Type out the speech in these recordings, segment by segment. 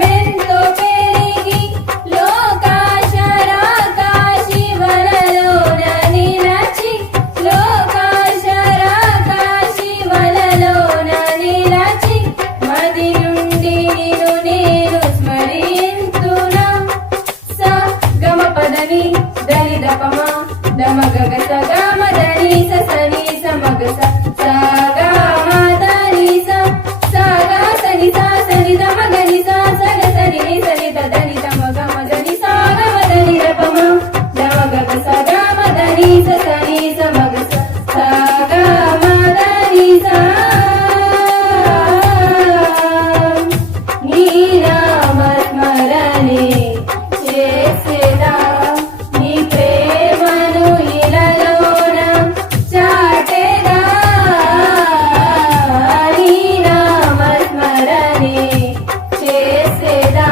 మెంతో పెరిగి లోకాశరాకాశి వలలోన నిలచి లోకాశరాకాశి వలలోన నిలచి మది నుండి నిన్ను నేను స్మరింతునా స గమ పదని దని దపమ దమ గగ స గమ దని స సని స మగ స స గమ దని స స గ సని స సని దమ గని స స గ సని ని సని ద దని దమ గమ దని స గమ దని దపమ దమ గగ స గమ దని స సని స మగ స స గమ దని స నీ నామ స్మరణే చేసేదా నీ ప్రేమను ఇలలోన చాటెదా నీ నామ స్మరణే చేసేదా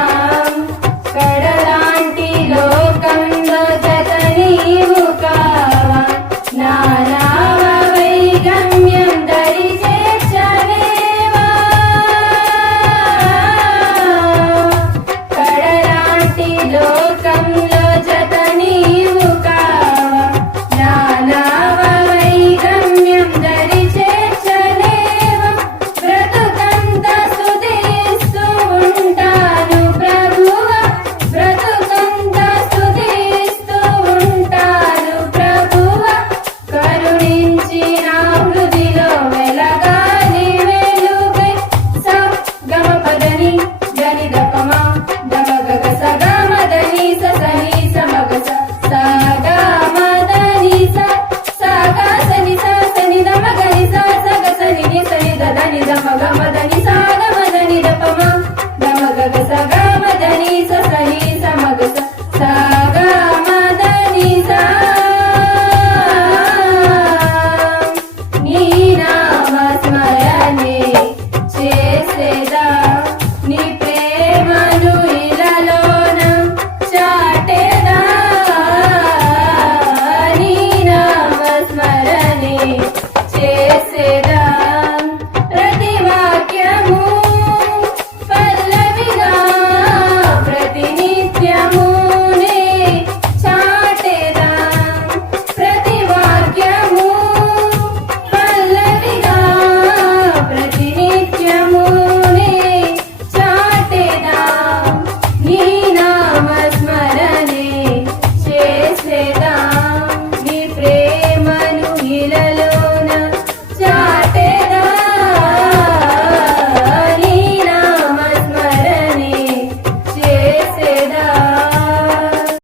కడలాంటి లోకంలో జత నీవు కావా నా నావ వైగమ్యం దరి చేర్చలేవా కడలాంటి లోకంలో జత నీవు కావా నా నావ వైగమ్యం దరి చేర్చలేవా బ్రతుకంత స్తుతిస్తూ ఉంటాను ప్రభువా బ్రతుకంత స్తుతిస్తూ ఉంటాను ప్రభువా కరుణించి నా హృదిలో వెలగాలి వెలుగై స గమ పదని దని దపమ దమ గగ స గమ దని స సని స మగ స స గమ దని స స గ సని స సని దమ గని స స గ సని ని సని ద దని దమ గమ దని స గమ దని దపమ దమ గగ స గమ దని స